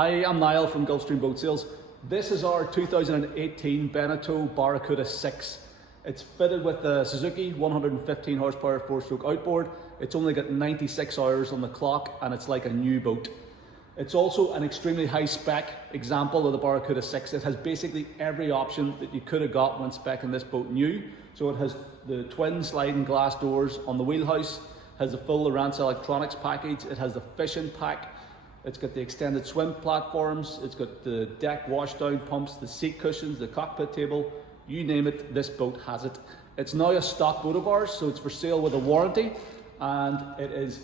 Hi, I'm Niall from Gulfstream Boat Sales. This is our 2018 Beneteau Barracuda 6. It's fitted with the Suzuki 115 horsepower 4-stroke outboard. It's only got 96 hours on the clock and it's like a new boat. It's also an extremely high spec example of the Barracuda 6. It has basically every option that you could have got when speccing this boat new. So it has the twin sliding glass doors on the wheelhouse, has the full Lowrance electronics package, it has the fishing pack, it's got the extended swim platforms, it's got the deck washdown pumps, the seat cushions, the cockpit table, you name it, this boat has it. It's now a stock boat of ours, so it's for sale with a warranty, and it is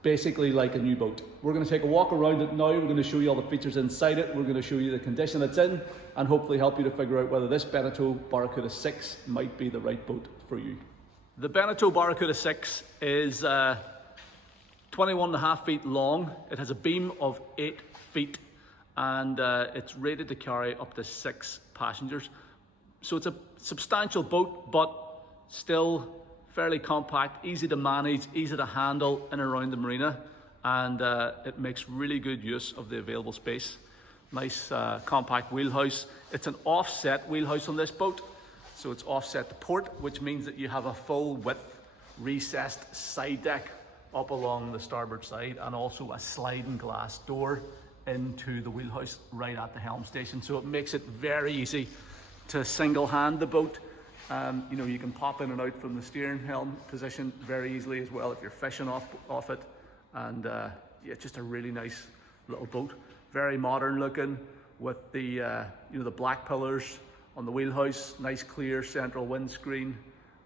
basically like a new boat. We're going to take a walk around it now. We're going to show you all the features inside it. We're going to show you the condition it's in and hopefully help you to figure out whether this Beneteau Barracuda 6 might be the right boat for you. The Beneteau Barracuda 6 is 21.5 feet long. It has a beam of 8 feet and it's rated to carry up to 6 passengers. So it's a substantial boat, but still fairly compact, easy to manage, easy to handle in and around the marina, and it makes really good use of the available space. Nice compact wheelhouse. It's an offset wheelhouse on this boat, so it's offset to port, which means that you have a full width recessed side deck up along the starboard side, and also a sliding glass door into the wheelhouse right at the helm station. So it makes it very easy to single hand the boat. You know, you can pop in and out from the steering helm position very easily as well if you're fishing off it. And yeah, just a really nice little boat. Very modern looking with the you know, the black pillars on the wheelhouse, nice clear central windscreen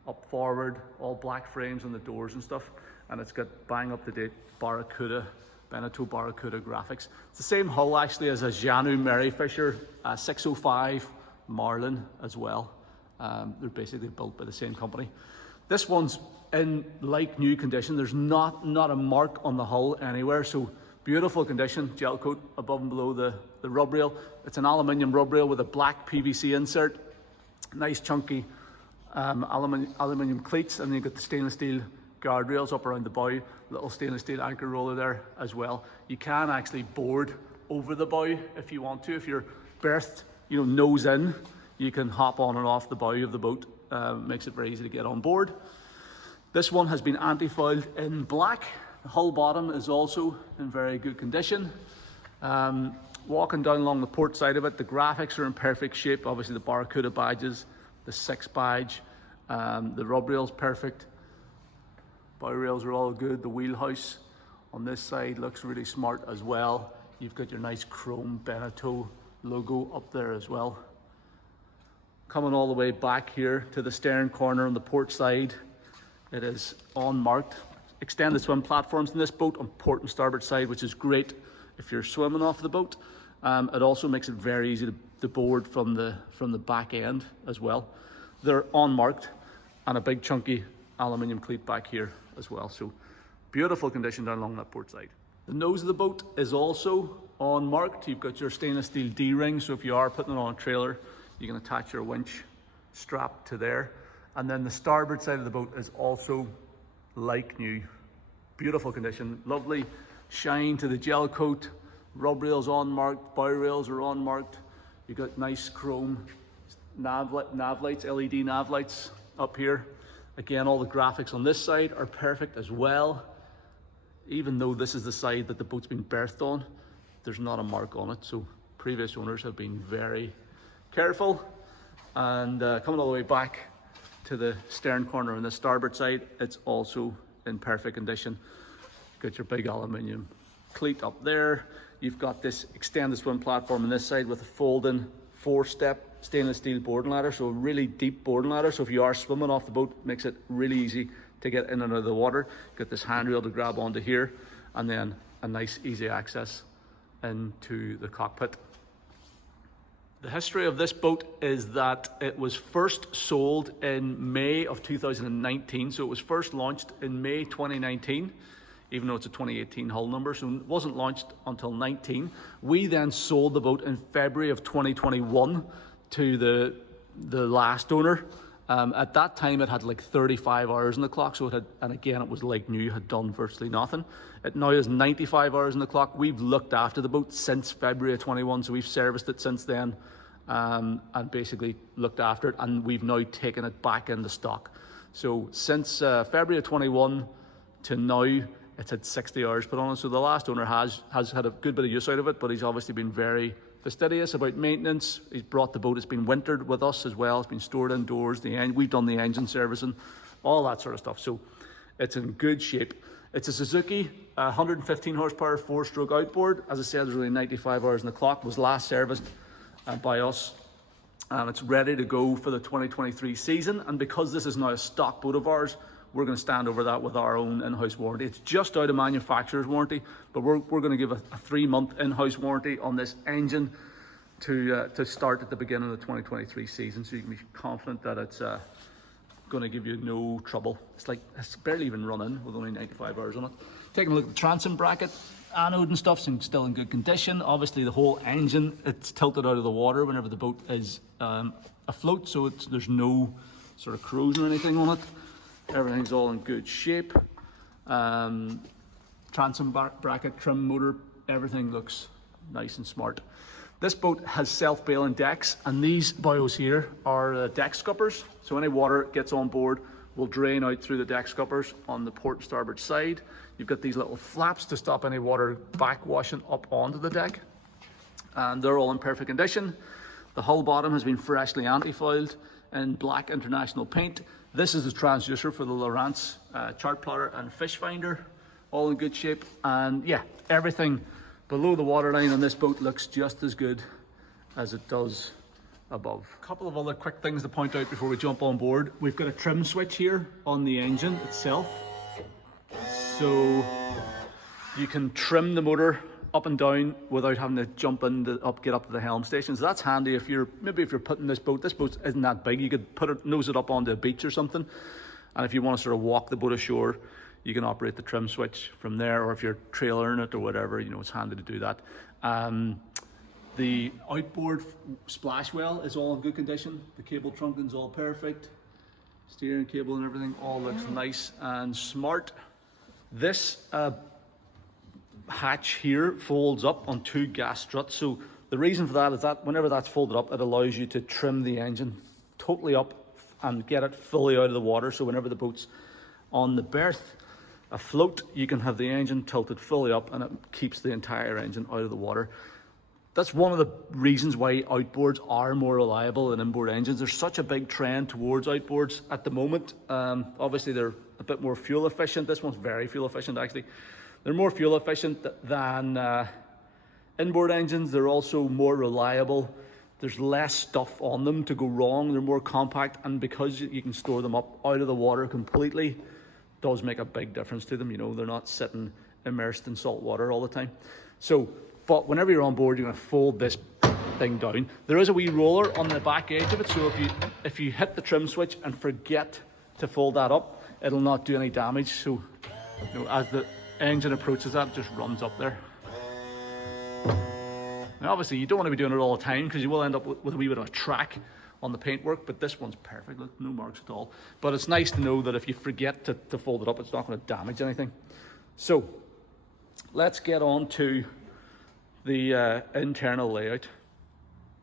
up forward, all black frames on the doors and stuff. And it's got bang up to date Barracuda, Beneteau Barracuda graphics. It's the same hull actually as a Janu Merryfisher 605 Marlin as well. They're basically built by the same company. This one's in like new condition. There's not a mark on the hull anywhere, so beautiful condition. Gel coat above and below the rub rail. It's an aluminium rub rail with a black PVC insert. Nice chunky aluminium cleats, and then you've got the stainless steel guardrails up around the bow. Little stainless steel anchor roller there as well. You can actually board over the bow if you want to. If you're berthed, you know, nose in, you can hop on and off the bow of the boat. Makes it very easy to get on board. This one has been anti-fouled in black. The hull bottom is also in very good condition. Walking down along the port side of it, the graphics are in perfect shape. Obviously the Barracuda badges, the 6 badge, the rub rail's perfect. Bow rails are all good. The wheelhouse on this side looks really smart as well. You've got your nice chrome Beneteau logo up there as well. Coming all the way back here to the stern corner on the port side, it is unmarked. Extended swim platforms in this boat on port and starboard side, which is great if you're swimming off the boat. It also makes it very easy to board from the back end as well. They're unmarked, and a big chunky aluminium cleat back here as well. So beautiful condition down along that port side. The nose of the boat is also unmarked. You've got your stainless steel D-ring, so if you are putting it on a trailer, you can attach your winch strap to there. And then the starboard side of the boat is also like new. Beautiful condition, lovely shine to the gel coat, rub rails unmarked, bow rails are unmarked. You've got nice chrome nav lights, LED nav lights up here. Again, all the graphics on this side are perfect as well. Even though this is the side that the boat's been berthed on, there's not a mark on it. So previous owners have been very careful. And coming all the way back to the stern corner on the starboard side, it's also in perfect condition. Got your big aluminium cleat up there. You've got this extended swim platform on this side with a folding 4-step stainless steel boarding ladder, so a really deep boarding ladder. So if you are swimming off the boat, it makes it really easy to get in and out of the water. Got this handrail to grab onto here, and then a nice easy access into the cockpit. The history of this boat is that it was first sold in May of 2019. So it was first launched in May 2019, even though it's a 2018 hull number, so it wasn't launched until 19. We then sold the boat in February of 2021 to the last owner, At that time, it had like 35 hours on the clock, so it had, and again, it was like new, had done virtually nothing. It now has 95 hours on the clock. We've looked after the boat since February of 21, so we've serviced it since then, and basically looked after it, and we've now taken it back into stock. So since February of 21 to now, it's had 60 hours put on it. So the last owner has had a good bit of use out of it, but he's obviously been very fastidious about maintenance. He's brought the boat, it's been wintered with us as well, it's been stored indoors, we've done the engine servicing, all that sort of stuff. So it's in good shape. It's a Suzuki 115 horsepower 4-stroke outboard. As I said, there's only 95 hours on the clock. Was last serviced by us. It's ready to go for the 2023 season, and because this is now a stock boat of ours, we're going to stand over that with our own in-house warranty. It's just out of manufacturer's warranty, but we're going to give a 3-month in-house warranty on this engine to start at the beginning of the 2023 season, so you can be confident that it's going to give you no trouble. It's barely even running with only 95 hours on it. Taking a look at the transom bracket, anode and stuff's still in good condition. Obviously the whole engine, it's tilted out of the water whenever the boat is afloat, so there's no sort of corrosion or anything on it. Everything's all in good shape. Transom bracket, trim motor, everything looks nice and smart. This boat has self-bailing decks, and these bios here are deck scuppers. So any water gets on board will drain out through the deck scuppers on the port and starboard side. You've got these little flaps to stop any water backwashing up onto the deck, and they're all in perfect condition. The hull bottom has been freshly anti-foiled in black international paint. This is the transducer for the Lowrance chart plotter and fish finder, all in good shape. And yeah, everything below the waterline on this boat looks just as good as it does above. A couple of other quick things to point out before we jump on board. We've got a trim switch here on the engine itself, so you can trim the motor up and down without having to jump in get up to the helm station. So that's handy if you're putting this boat isn't that big, you could nose it up onto a beach or something, and if you want to sort of walk the boat ashore, you can operate the trim switch from there, or if you're trailering it or whatever, it's handy to do that. The outboard splash well is all in good condition. The cable trunking's all perfect. Steering cable and everything all looks nice and smart. This hatch here folds up on 2 gas struts. So the reason for that is that whenever that's folded up, it allows you to trim the engine totally up and get it fully out of the water. So whenever the boat's on the berth afloat, you can have the engine tilted fully up, and it keeps the entire engine out of the water. That's one of the reasons why outboards are more reliable than inboard engines. There's such a big trend towards outboards at the moment. Obviously they're a bit more fuel efficient. This one's very fuel efficient actually. They're more fuel efficient than inboard engines. They're also more reliable. There's less stuff on them to go wrong. They're more compact, and because you can store them up out of the water completely, does make a big difference to them. They're not sitting immersed in salt water all the time. So, but whenever you're on board, you're going to fold this thing down. There is a wee roller on the back edge of it, so if you hit the trim switch and forget to fold that up, it'll not do any damage. So as the engine approaches that, it just runs up there. Now obviously you don't want to be doing it all the time, because you will end up with a wee bit of a track on the paintwork, but this one's perfect. Look, no marks at all. But it's nice to know that if you forget to fold it up, it's not going to damage anything. So let's get on to the internal layout.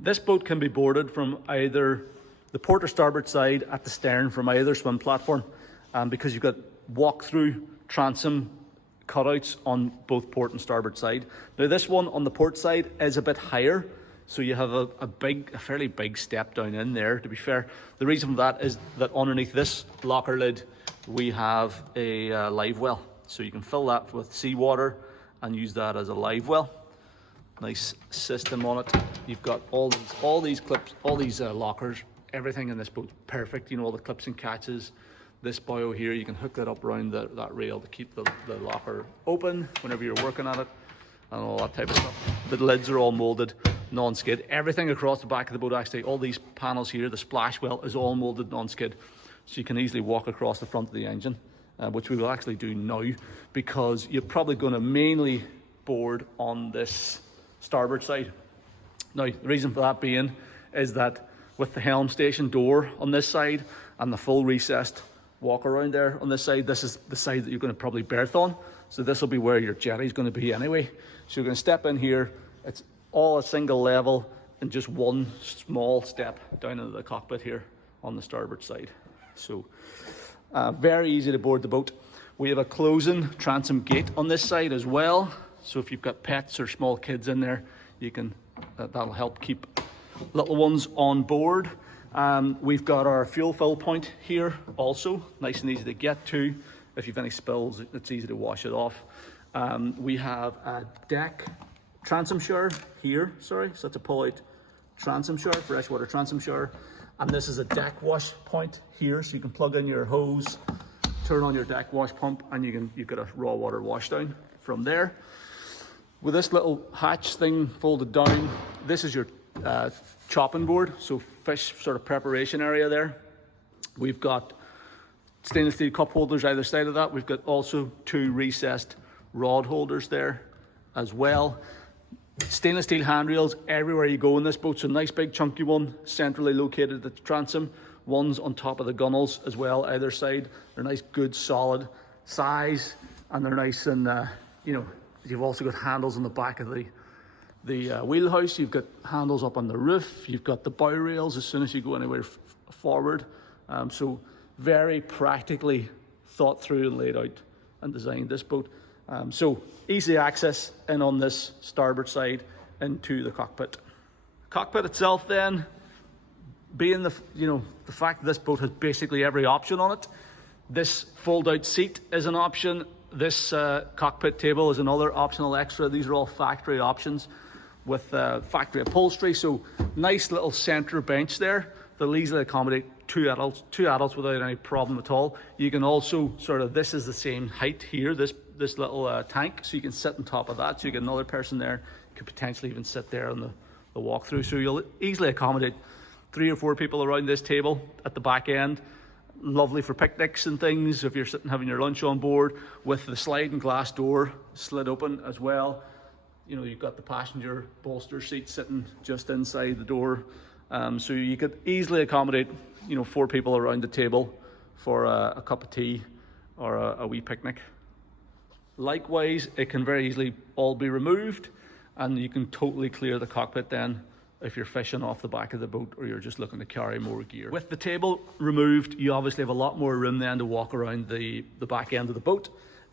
This boat can be boarded from either the port or starboard side at the stern from either swim platform, because you've got walk-through transom cutouts on both port and starboard side. Now this one on the port side is a bit higher, so you have a fairly big step down in there, to be fair. The reason for that is that underneath this locker lid we have a live well, so you can fill that with seawater and use that as a live well. Nice system on it. You've got all these clips, all these lockers, everything in this boat perfect. All the clips and catches. This bio here, you can hook that up around that rail to keep the locker open whenever you're working at it, and all that type of stuff. The lids are all molded non-skid. Everything across the back of the boat, actually, all these panels here, the splash well is all molded non-skid, so you can easily walk across the front of the engine, which we will actually do now, because you're probably going to mainly board on this starboard side. Now the reason for that being is that with the helm station door on this side and the full recessed walk around there on this side. This is the side that you're going to probably berth on. So this will be where your jetty is going to be anyway. So you're going to step in here. It's all a single level and just one small step down into the cockpit here on the starboard side. So very easy to board the boat. We have a closing transom gate on this side as well. So if you've got pets or small kids in there, you can that'll help keep little ones on board. We've got our fuel fill point here also, nice and easy to get to. If you've any spills, it's easy to wash it off. We have a deck transom shower here, so that's a pull-out transom shower, freshwater transom shower. And this is a deck wash point here, so you can plug in your hose, turn on your deck wash pump, and you've got a raw water wash down from there. With this little hatch thing folded down, this is your chopping board, so fish sort of preparation area there. We've got stainless steel cup holders either side of that. We've got also 2 recessed rod holders there as well. Stainless steel handrails everywhere you go in this boat. So nice big chunky one centrally located at the transom. One's on top of the gunnels as well either side. They're nice, good, solid size, and they're nice and you've also got handles on the back of the wheelhouse. You've got handles up on the roof. You've got the bow rails as soon as you go anywhere forward. So very practically thought through and laid out and designed this boat. So easy access in on this starboard side into the cockpit. Cockpit itself then, being the fact that this boat has basically every option on it. This fold-out seat is an option. This cockpit table is another optional extra. These are all factory options with factory upholstery. So nice little center bench there that'll easily accommodate two adults without any problem at all. You can also this is the same height here, this little tank, so you can sit on top of that. So you get another person there, you could potentially even sit there on the walk-through. So you'll easily accommodate 3 or 4 people around this table at the back end. Lovely for picnics and things if you're sitting having your lunch on board, with the sliding glass door slid open as well. You've got the passenger bolster seat sitting just inside the door. So you could easily accommodate 4 people around the table for a cup of tea or a wee picnic. Likewise, it can very easily all be removed, and you can totally clear the cockpit then if you're fishing off the back of the boat or you're just looking to carry more gear. With the table removed, you obviously have a lot more room then to walk around the back end of the boat.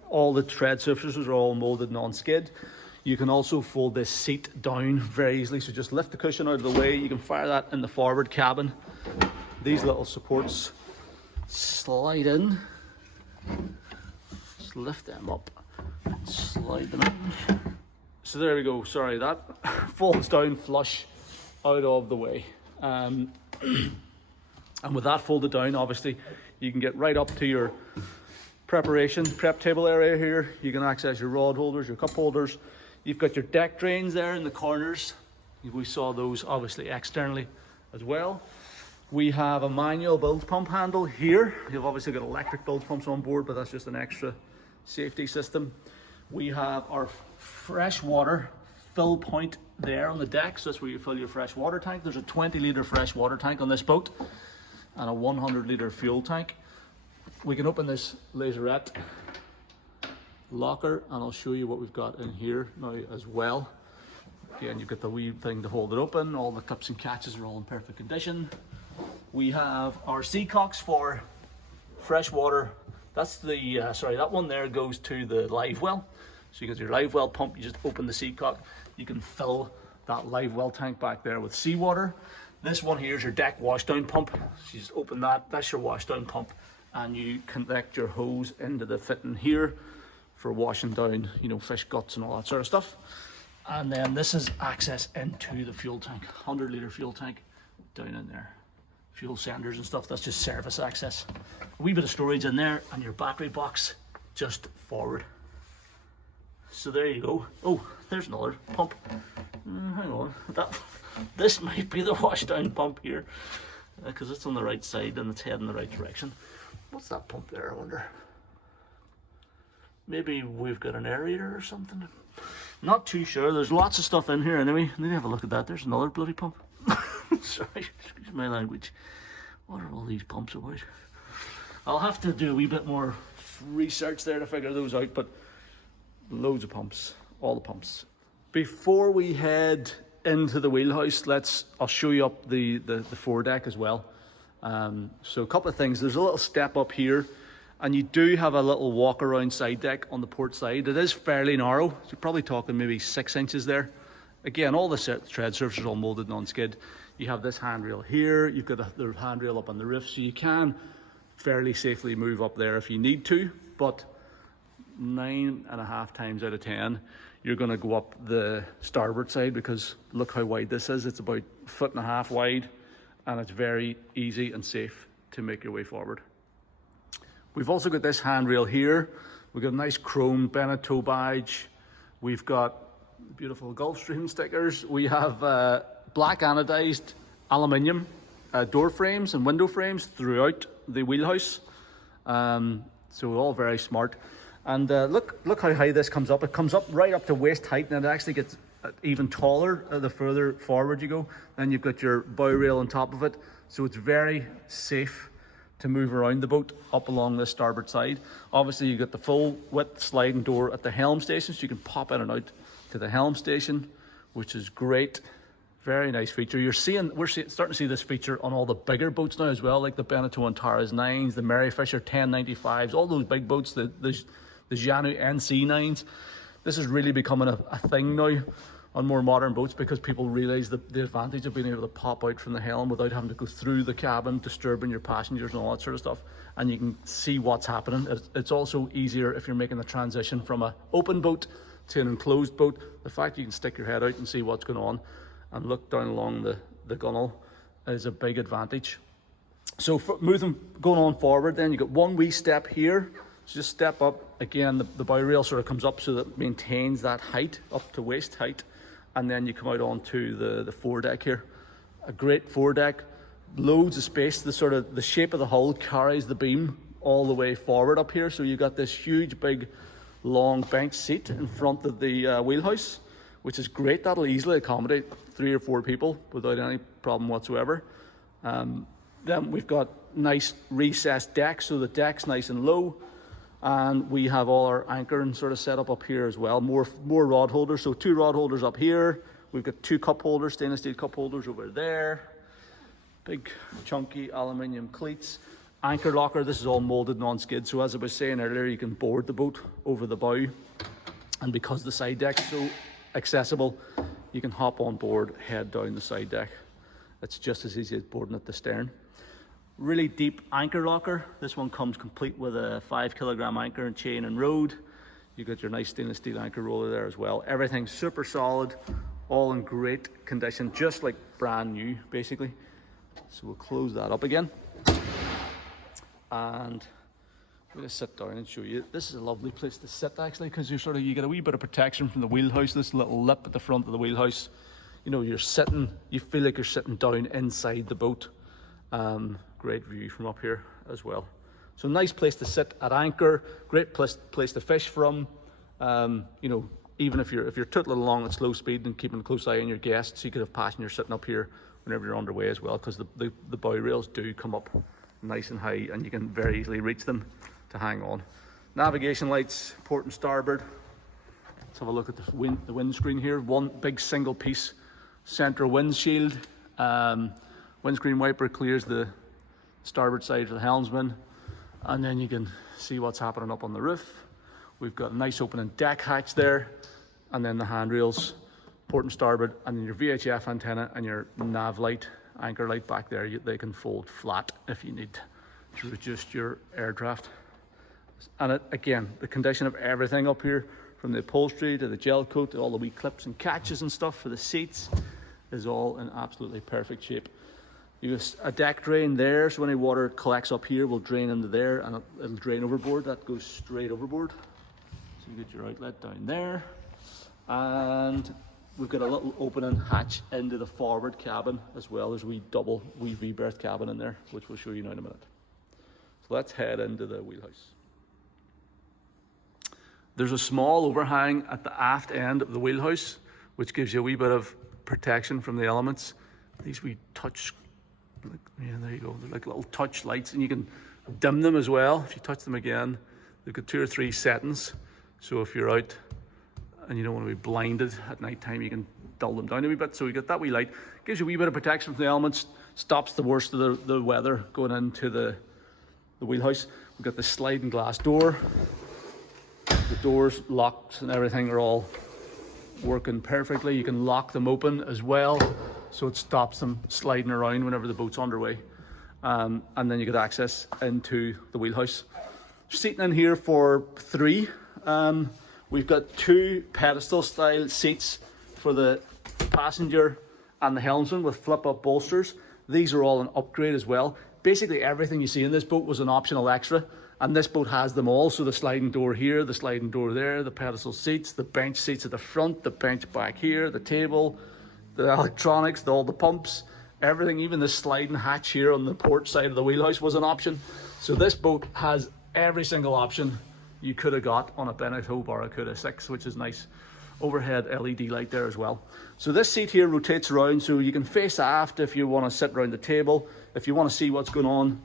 All the tread surfaces are all molded non-skid. You can also fold this seat down very easily, so just lift the cushion out of the way. You can fire that in the forward cabin. These little supports slide in. Just lift them up, slide them in. So there we go, sorry, that folds down flush out of the way. And with that folded down, obviously, you can get right up to your prep table area here. You can access your rod holders, your cup holders. You've got your deck drains there in the corners. We saw those obviously externally as well. We have a manual bilge pump handle here. You've obviously got electric bilge pumps on board, but that's just an extra safety system. We have our freshwater fill point there on the deck, so that's where you fill your fresh water tank. There's a 20-litre fresh water tank on this boat and a 100-litre fuel tank. We can open this laserette locker and I'll show you what we've got in here now as well. Again, you've got the wee thing to hold it open. All the clips and catches are all in perfect condition. We have our seacocks for fresh water. That's the that one there goes to the live well. So you get your live well pump, you just open the seacock, you can fill that live well tank back there with seawater. This one here is your deck washdown pump. So you just open that, that's your washdown pump, and you connect your hose into the fitting here for washing down, fish guts and all that sort of stuff. And then this is access into the fuel tank, 100-litre fuel tank down in there. Fuel senders and stuff, that's just service access. A wee bit of storage in there, and your battery box just forward. So there you go. Oh, there's another pump. Hang on, this might be the washdown pump here, because it's on the right side and it's heading in the right direction. What's that pump there, I wonder? Maybe we've got an aerator or something. Not too sure. There's lots of stuff in here anyway. Let me have a look at that. There's another bloody pump. Sorry, excuse my language. What are all these pumps about? I'll have to do a wee bit more research there to figure those out, but loads of pumps, all the pumps. Before we head into the wheelhouse, I'll show you up the foredeck as well. So a couple of things. There's a little step up here, and you do have a little walk around side deck on the port side. It is fairly narrow, so you're probably talking maybe 6 inches there. Again, all the tread surface is all molded non-skid. You have this handrail here, you've got the handrail up on the roof, so you can fairly safely move up there if you need to, but 9.5 times out of 10, you're gonna go up the starboard side, because look how wide this is. It's about 1.5 feet wide, and it's very easy and safe to make your way forward. We've also got this handrail here. We've got a nice chrome Beneteau badge. We've got beautiful Gulfstream stickers. We have black anodized aluminium door frames and window frames throughout the wheelhouse. So all very smart. And look how high this comes up. It comes up right up to waist height, and it actually gets even taller the further forward you go. Then you've got your bow rail on top of it. So it's very safe to move around the boat up along the starboard side. Obviously you've got the full width sliding door at the helm station, so you can pop in and out to the helm station, which is great. Very nice feature. We're starting to see this feature on all the bigger boats now as well, like the Beneteau Antares 9s, the Merryfisher 1095s, all those big boats, the Jianu NC 9s. This is really becoming a thing now on more modern boats, because people realize the advantage of being able to pop out from the helm without having to go through the cabin, disturbing your passengers and all that sort of stuff. And you can see what's happening. It's also easier if you're making the transition from an open boat to an enclosed boat. The fact you can stick your head out and see what's going on and look down along the gunnel is a big advantage. So going on forward, then you got one wee step here. So just step up again. The bow rail sort of comes up so that it maintains that height up to waist height, and then you come out onto the foredeck here. A great foredeck, loads of space. The shape of the hull carries the beam all the way forward up here. So you've got this huge, big, long bench seat in front of the wheelhouse, which is great. That'll easily accommodate 3 or 4 people without any problem whatsoever. Then we've got nice recessed decks, so the deck's nice and low. And we have all our anchoring sort of set up here as well. More rod holders, so 2 rod holders up here. We've got 2 cup holders, stainless steel cup holders over there. Big chunky aluminium cleats. Anchor locker, this is all molded non-skid. So as I was saying earlier, you can board the boat over the bow. And because the side deck's so accessible, you can hop on board, head down the side deck. It's just as easy as boarding at the stern. Really deep anchor locker. This one comes complete with a 5 kilogram anchor and chain and rode. You've got your nice stainless steel anchor roller there as well. Everything's super solid, all in great condition, just like brand new, basically. So we'll close that up again. And we'll just sit down and show you. This is a lovely place to sit, actually, because you get a wee bit of protection from the wheelhouse, this little lip at the front of the wheelhouse. You know, you feel like you're sitting down inside the boat. Great view from up here as well. So nice place to sit at anchor, great place to fish from. You know, even if you're tootling along at slow speed and keeping a close eye on your guests, you could have passengers sitting up here whenever you're underway as well, because the bow rails do come up nice and high, and you can very easily reach them to hang on. Navigation lights, port and starboard. Let's have a look at the windscreen here. One big single piece central windshield. Windscreen wiper clears the starboard side for the helmsman, and then you can see what's happening up on the roof. We've got a nice opening deck hatch there, and then the handrails, port and starboard, and then your VHF antenna and your nav light, anchor light back there. They can fold flat if you need to reduce your air draft. And again, the condition of everything up here, from the upholstery to the gel coat to all the wee clips and catches and stuff for the seats, is all in absolutely perfect shape. You have a deck drain there, so any water collects up here will drain into there, and it'll drain overboard. That goes straight overboard. So you get your outlet down there, and we've got a little opening hatch into the forward cabin as well. There's a wee double V-berth cabin in there, which we'll show you now in a minute. So let's head into the wheelhouse. There's a small overhang at the aft end of the wheelhouse, which gives you a wee bit of protection from the elements. These wee touch Yeah, there you go. They're like little touch lights, and you can dim them as well. If you touch them again, they've got 2 or 3 settings. So if you're out and you don't want to be blinded at night time, you can dull them down a wee bit. So you get that wee light, gives you a wee bit of protection from the elements, stops the worst of the weather going into the wheelhouse. We've got the sliding glass door. The doors, locks and everything are all working perfectly. You can lock them open as well, so it stops them sliding around whenever the boat's underway. And then you get access into the wheelhouse. Seating in here for 3. We've got 2 pedestal style seats for the passenger and the helmsman with flip up bolsters. These are all an upgrade as well. Basically everything you see in this boat was an optional extra, and this boat has them all. So the sliding door here, the sliding door there, the pedestal seats, the bench seats at the front, the bench back here, the table, the electronics, all the pumps, everything, even the sliding hatch here on the port side of the wheelhouse was an option. So this boat has every single option you could have got on a Beneteau Barracuda 6, which is nice. Overhead LED light there as well. So this seat here rotates around, so you can face aft if you want to sit around the table. If you want to see what's going on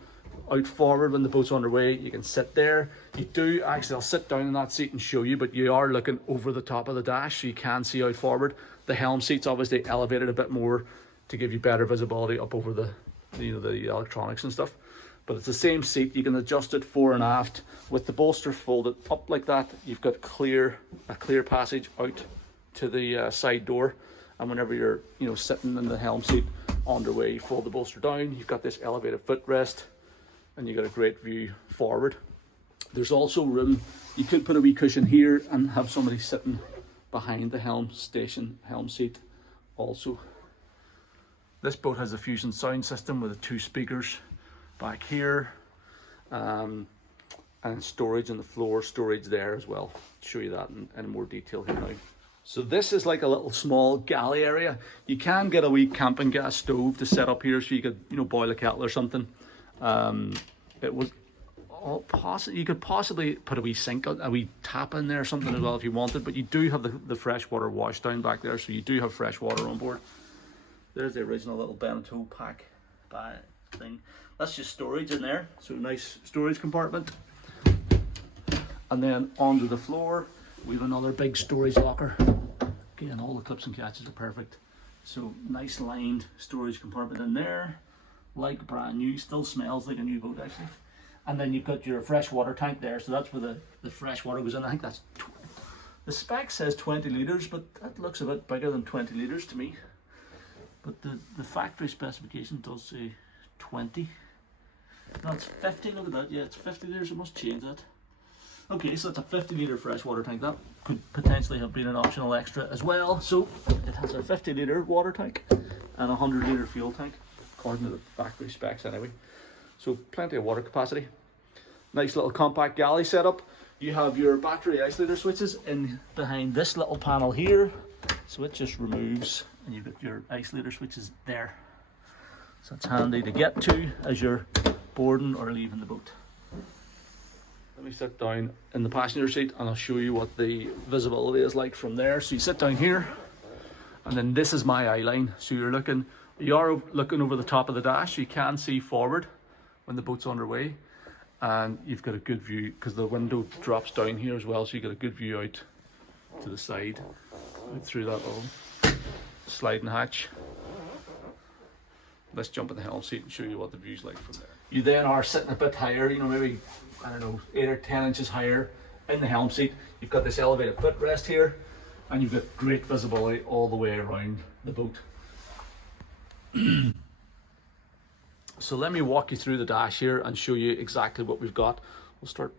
out forward when the boat's underway, you can sit there. You do actually, I'll sit down in that seat and show you, but you are looking over the top of the dash, so you can see out forward. The helm seat's obviously elevated a bit more to give you better visibility up over the electronics and stuff. But it's the same seat. You can adjust it fore and aft with the bolster folded up like that. You've got a clear passage out to the side door, and whenever you're sitting in the helm seat underway, you fold the bolster down. You've got this elevated footrest, and you've got a great view forward. There's also room. You could put a wee cushion here and have somebody sitting behind the helm seat also. This boat has a Fusion sound system with the 2 speakers back here, and storage on the floor, storage there as well. I'll show you that in more detail here now. So this is like a little small galley area. You can get a wee camping gas stove to set up here, so you could boil a kettle or something. It was you could possibly put a wee sink, a wee tap in there or something as well if you wanted, but you do have the freshwater wash down back there, so you do have fresh water on board. There's the original little Beneteau pack thing. That's just storage in there, so nice storage compartment. And then onto the floor, we have another big storage locker. Again, all the clips and catches are perfect. So nice lined storage compartment in there, like brand new, still smells like a new boat actually. And then you've got your fresh water tank there, so that's where the fresh water goes in. I think that's, the spec says 20 litres, but that looks a bit bigger than 20 litres to me. But the factory specification does say 20. No, it's 50, look at that. Yeah, it's 50 litres, it must change that. Okay, so it's a 50 litre freshwater tank. That could potentially have been an optional extra as well. So it has a 50 litre water tank and a 100 litre fuel tank, according to the factory specs anyway. So plenty of water capacity. Nice little compact galley setup. You have your battery isolator switches in behind this little panel here. So it just removes, and you've got your isolator switches there. So it's handy to get to as you're boarding or leaving the boat. Let me sit down in the passenger seat and I'll show you what the visibility is like from there. So you sit down here, and then this is my eye line. So you are looking over the top of the dash. You can see forward when the boat's underway, and you've got a good view because the window drops down here as well. So you've got a good view out to the side, out through that little sliding hatch. Let's jump in the helm seat and show you what the view's like from there. You then are sitting a bit higher, maybe, 8 or 10 inches higher in the helm seat. You've got this elevated footrest here, and you've got great visibility all the way around the boat. So let me walk you through the dash here and show you exactly what we've got. We'll start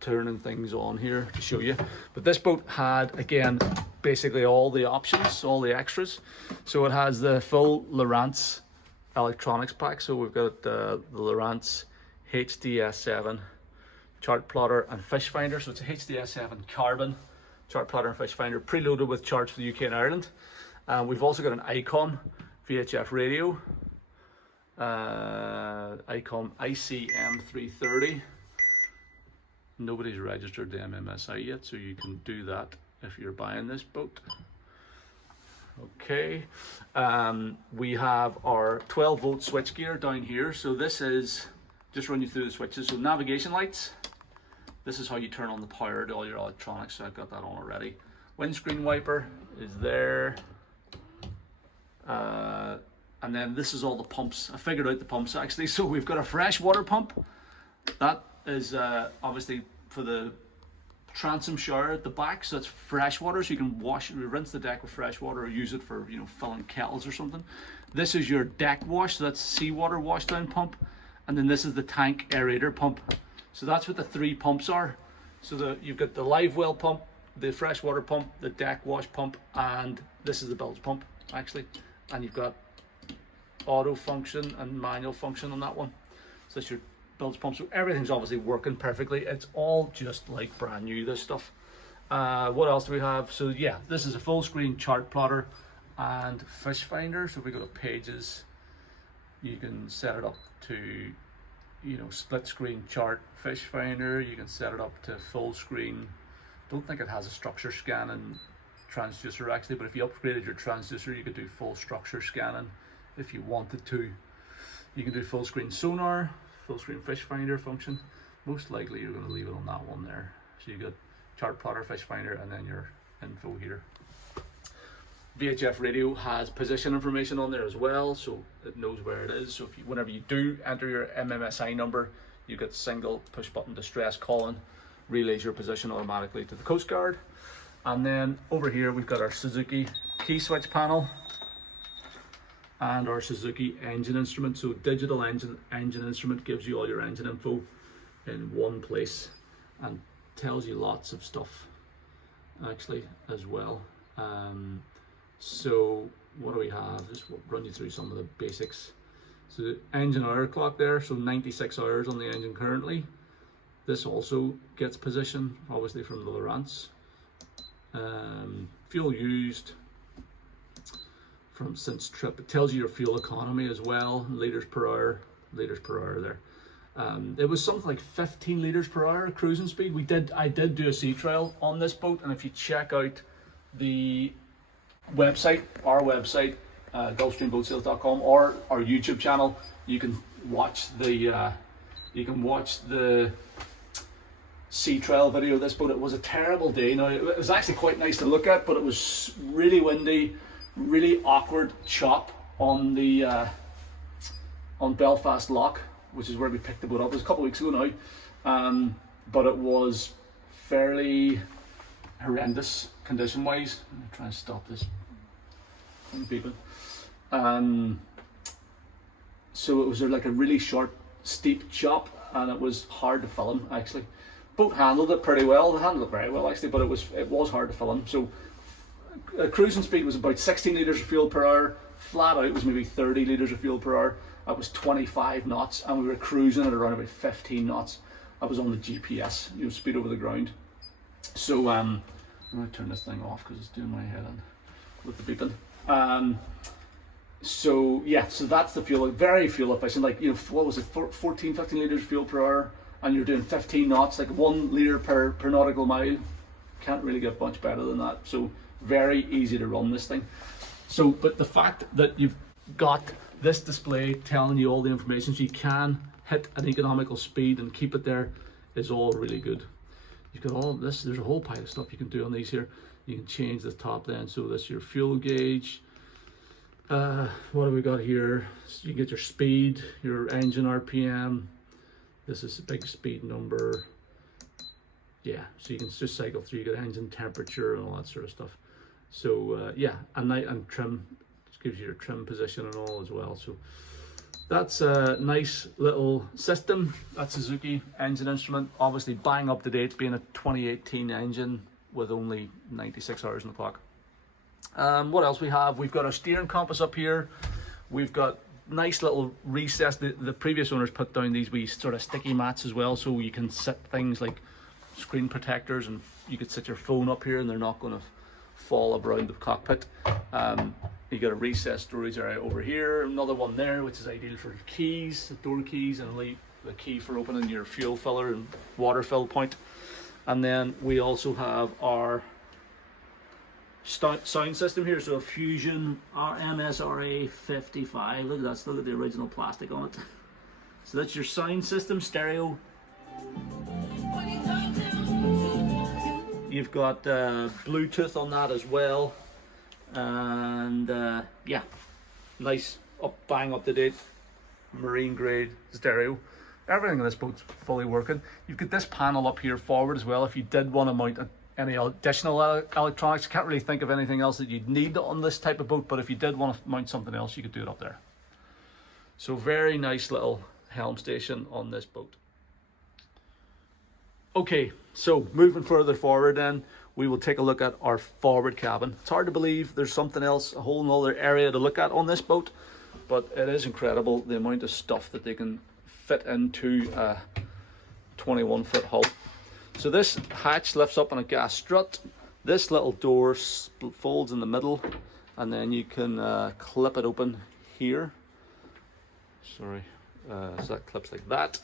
turning things on here to show you. But this boat had, again, basically all the options, all the extras. So it has the full Lowrance electronics pack. So we've got the Lowrance HDS7 chart plotter and fish finder. So it's a HDS7 carbon chart plotter and fish finder, preloaded with charts for the UK and Ireland. We've also got an ICOM VHF radio, ICOM ICM330. Nobody's registered the MMSI yet, so you can do that if you're buying this boat. Okay, we have our 12 volt switchgear down here. So this is, just run you through the switches. So navigation lights, this is how you turn on the power to all your electronics. So I've got that on already. Windscreen wiper is there. And then this is all the pumps. I figured out the pumps actually. So we've got a fresh water pump. That is obviously for the transom shower at the back, so it's fresh water, so you can rinse the deck with fresh water or use it for, you know, filling kettles or something. This is your deck wash, so that's seawater wash down pump, and then this is the tank aerator pump. So that's what the three pumps are. So you've got the live well pump, the fresh water pump, the deck wash pump, and this is the bilge pump actually. And you've got auto function and manual function on that one. So that's your bilge pump. So everything's obviously working perfectly. It's all just like brand new, this stuff. What else do we have? So yeah, this is a full screen chart plotter and fish finder. So if we go to pages, you can set it up to, you know, split screen chart fish finder. You can set it up to full screen. Don't think it has a structure scanning transducer actually, but if you upgraded your transducer, you could do full structure scanning if you wanted to. You can do full screen sonar, full screen fish finder function. Most likely you're going to leave it on that one there. So you got chart plotter, fish finder, and then your info here. VHF radio has position information on there as well, so it knows where it is. So if you, whenever you do enter your MMSI number, you get single push button distress calling, relays your position automatically to the Coast Guard. And then over here we've got our Suzuki key switch panel and our Suzuki engine instrument. So digital engine instrument gives you all your engine info in one place and tells you lots of stuff actually as well. So what do we have? Just run you through some of the basics. So the engine hour clock there, so 96 hours on the engine currently. This also gets position obviously from the Lowrance. Fuel used from since trip. It tells you your fuel economy as well, liters per hour there. It was something like 15 liters per hour cruising speed. I did do a sea trial on this boat, and if you check out the website, our website, gulfstreamboatsales.com, or our YouTube channel, you can watch the sea trial video of this boat. It was a terrible day. Now it was actually quite nice to look at, but it was really windy, really awkward chop on the on Belfast Lock, which is where we picked the boat up. It was a couple of weeks ago now, but it was fairly horrendous condition wise. I'm gonna try and stop this from beeping. So it was like a really short, steep chop, and it was hard to film actually. Boat handled it pretty well. They handled it very well actually, but it was hard to film. So cruising speed was about 16 liters of fuel per hour. Flat out was maybe 30 liters of fuel per hour. That was 25 knots, and we were cruising at around about 15 knots. That was on the GPS, you know, speed over the ground. So I'm gonna turn this thing off because it's doing my head in with the beeping. So yeah, so that's the fuel, very fuel efficient. Like, you know, what was it, 14, 15 liters of fuel per hour, and you're doing 15 knots, like 1 liter per nautical mile. Can't really get much better than that. So very easy to run this thing. So, but the fact that you've got this display telling you all the information so you can hit an economical speed and keep it there is all really good. You've got all this, there's a whole pile of stuff you can do on these here. You can change the top then, so that's your fuel gauge. What have we got here? So you get your speed, your engine RPM. This is a big speed number. Yeah, so you can just cycle through, you get engine temperature and all that sort of stuff. So yeah, and trim, just gives you your trim position and all as well. So that's a nice little system. That Suzuki engine instrument, obviously bang up to date, being a 2018 engine with only 96 hours on the clock. What else we have? We've got our steering compass up here. We've got nice little recess. The previous owners put down these wee sort of sticky mats as well, so you can sit things like screen protectors, and you could sit your phone up here and they're not going to fall around the cockpit. You got a recessed storage area over here, another one there, which is ideal for keys, the door keys, and the key for opening your fuel filler and water fill point. And then we also have our sound system here, so a Fusion MSRA 55. Look at that, look at the original plastic on it. So that's your sound system, stereo. You've got Bluetooth on that as well, and yeah, nice bang up to date marine grade stereo. Everything in this boat's fully working. You've got this panel up here forward as well if you did want to mount any additional electronics. Can't really think of anything else that you'd need on this type of boat, but if you did want to mount something else, you could do it up there. So very nice little helm station on this boat. Okay, so moving further forward then, we will take a look at our forward cabin. It's hard to believe there's something else, a whole nother area to look at on this boat, but it is incredible the amount of stuff that they can fit into a 21-foot hull. So this hatch lifts up on a gas strut. This little door folds in the middle, and then you can clip it open here. Sorry, so that clips like that.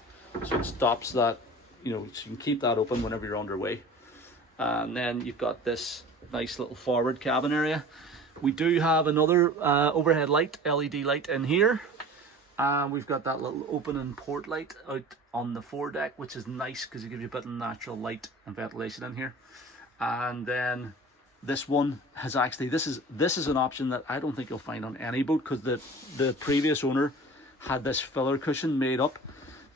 So it stops that, you know, so you can keep that open whenever you're underway. And then you've got this nice little forward cabin area. We do have another overhead light, LED light in here. And we've got that little open and port light out on the foredeck, which is nice because it gives you a bit of natural light and ventilation in here. And then this one has actually, this is an option that I don't think you'll find on any boat, because the previous owner had this filler cushion made up.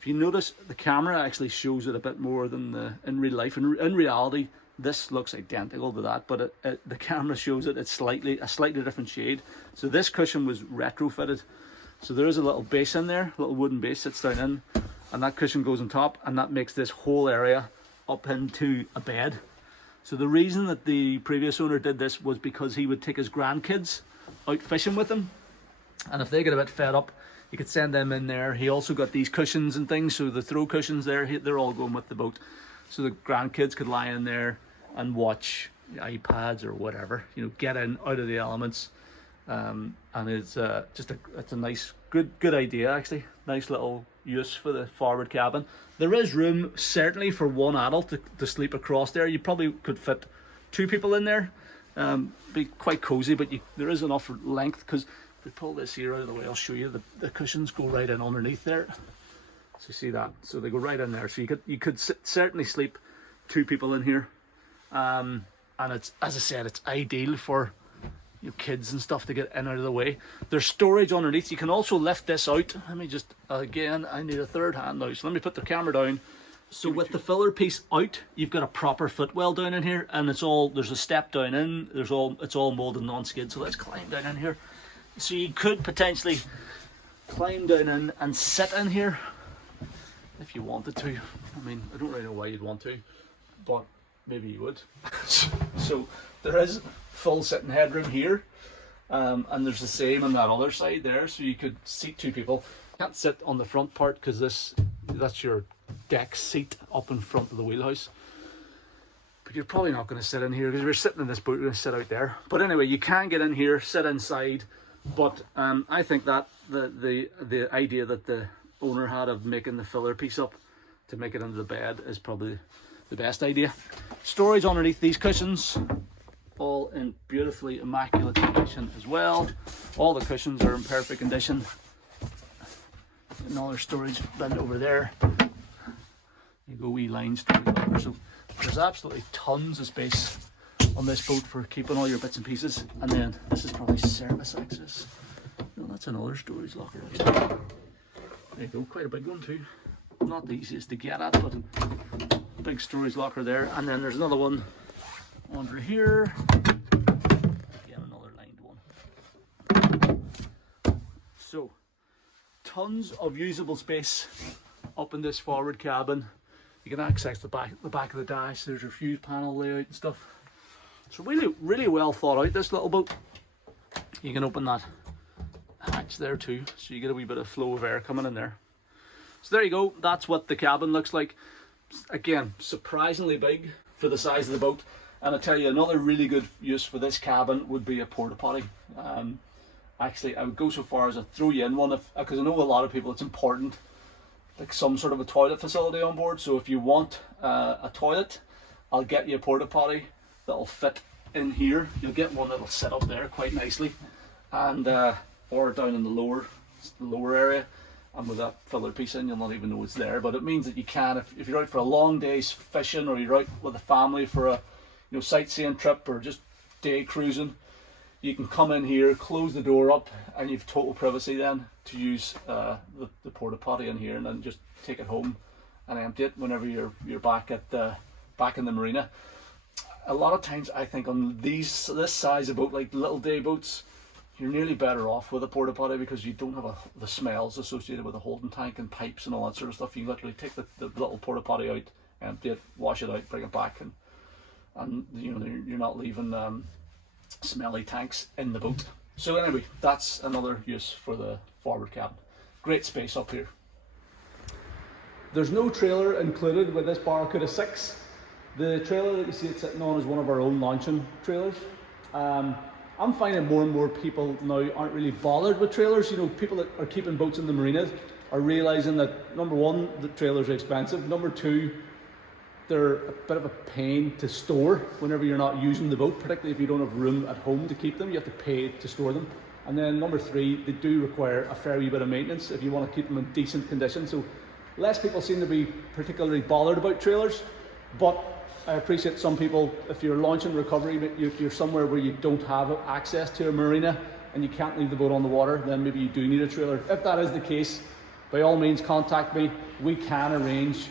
If you notice, the camera actually shows it a bit more than in real life. In reality, this looks identical to that, but the camera shows it. It's a slightly different shade. So this cushion was retrofitted. So there is a little base in there, a little wooden base sits down in, and that cushion goes on top, and that makes this whole area up into a bed. So the reason that the previous owner did this was because he would take his grandkids out fishing with him, and if they get a bit fed up, you could send them in there. He also got these cushions and things, so the throw cushions there, they're all going with the boat. So the grandkids could lie in there and watch iPads or whatever, you know, get in, out of the elements. And it's it's a nice, good idea actually. Nice little use for the forward cabin. There is room certainly for one adult to sleep across there. You probably could fit 2 people in there. Be quite cozy, but there is enough length, because if we pull this here out of the way, I'll show you the cushions go right in underneath there. So you see that? So they go right in there. So you could certainly sleep 2 people in here. And it's, as I said, it's ideal for your kids and stuff to get in out of the way. There's storage underneath. You can also lift this out. Let me just, again, I need a third hand now. So let me put the camera down. So with the filler piece out, you've got a proper footwell down in here, and there's a step down in. It's all molded non-skid. So let's climb down in here. So you could potentially climb down in and sit in here if you wanted to. I mean, I don't really know why you'd want to, but maybe you would. So there is full sitting headroom here, and there's the same on that other side there, so you could seat 2 people. You can't sit on the front part because that's your deck seat up in front of the wheelhouse, but you're probably not going to sit in here, because if you're sitting in this boat, you're going to sit out there. But anyway, you can get in here, sit inside. But I think that the idea that the owner had of making the filler piece up to make it into the bed is probably the best idea. Storage underneath these cushions, all in beautifully immaculate condition as well. All the cushions are in perfect condition. Another storage bin over there. You go, wee line storage over. So there's absolutely tons of space on this boat for keeping all your bits and pieces. And then this is probably service access. No, that's another storage locker. There you go, quite a big one too. Not the easiest to get at, but big storage locker there. And then there's another one under here. Again, another lined one. So tons of usable space up in this forward cabin. You can access the back of the dash. There's your fuse panel layout and stuff. So really well thought out, this little boat. You can open that hatch there too, so you get a wee bit of flow of air coming in there. So there you go, that's what the cabin looks like. Again, surprisingly big for the size of the boat. And I tell you, another really good use for this cabin would be a porta potty. Actually, I would go so far as to throw you in one, because I know a lot of people, it's important, like some sort of a toilet facility on board. So if you want a toilet, I'll get you a porta potty that'll fit in here. You'll get one that'll sit up there quite nicely, and or down in the lower area. And with that filler piece in, you'll not even know it's there. But it means that you can, if you're out for a long day's fishing, or you're out with a family for a sightseeing trip, or just day cruising, you can come in here, close the door up, and you've total privacy then to use the porta potty in here, and then just take it home and empty it whenever you're back in the marina. A lot of times I think on this size of boat, like little day boats, you're nearly better off with a porta potty, because you don't have the smells associated with a holding tank and pipes and all that sort of stuff. You literally take the little porta potty out, empty it, wash it out, bring it back, and you're not leaving smelly tanks in the boat. So anyway, that's another use for the forward cabin. Great space up here. There's no trailer included with this Barracuda 6. The trailer that you see it sitting on is one of our own launching trailers. I'm finding more and more people now aren't really bothered with trailers. People that are keeping boats in the marinas are realizing that, number one, the trailers are expensive. Number two, they're a bit of a pain to store whenever you're not using the boat, particularly if you don't have room at home to keep them. You have to pay to store them. And then number three, they do require a fair wee bit of maintenance if you want to keep them in decent condition. So less people seem to be particularly bothered about trailers, but I appreciate some people, if you're launching recovery, you're somewhere where you don't have access to a marina and you can't leave the boat on the water, then maybe you do need a trailer. If that is the case, by all means contact me. We can arrange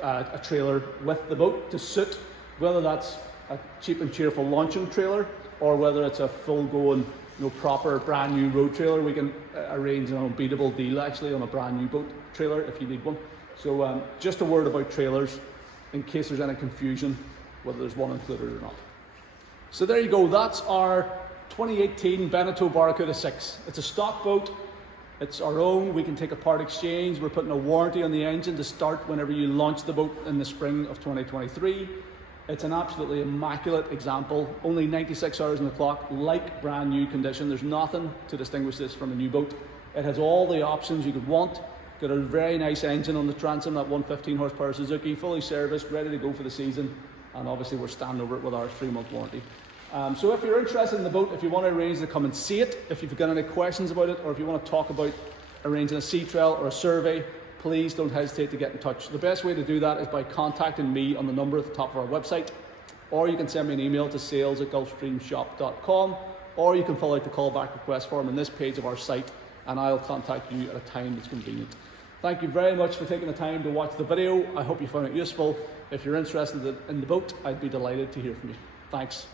a trailer with the boat to suit, whether that's a cheap and cheerful launching trailer or whether it's a full-going, proper brand new road trailer. We can arrange an unbeatable deal actually on a brand new boat trailer if you need one. So just a word about trailers, in case there's any confusion whether there's one included or not. So there you go, that's our 2018 Beneteau Barracuda 6. It's a stock boat, it's our own, we can take a part exchange, we're putting a warranty on the engine to start whenever you launch the boat in the spring of 2023. It's an absolutely immaculate example, only 96 hours on the clock, like brand new condition. There's nothing to distinguish this from a new boat. It has all the options you could want. Got a very nice engine on the transom, that 115 horsepower Suzuki, fully serviced, ready to go for the season, and obviously we're standing over it with our 3-month warranty. So if you're interested in the boat, if you want to arrange to come and see it, if you've got any questions about it, or if you want to talk about arranging a sea trial or a survey, please don't hesitate to get in touch. The best way to do that is by contacting me on the number at the top of our website, or you can send me an email to sales@gulfstreamshop.com, or you can fill out the callback request form on this page of our site, and I'll contact you at a time that's convenient. Thank you very much for taking the time to watch the video. I hope you found it useful. If you're interested in the boat, I'd be delighted to hear from you. Thanks.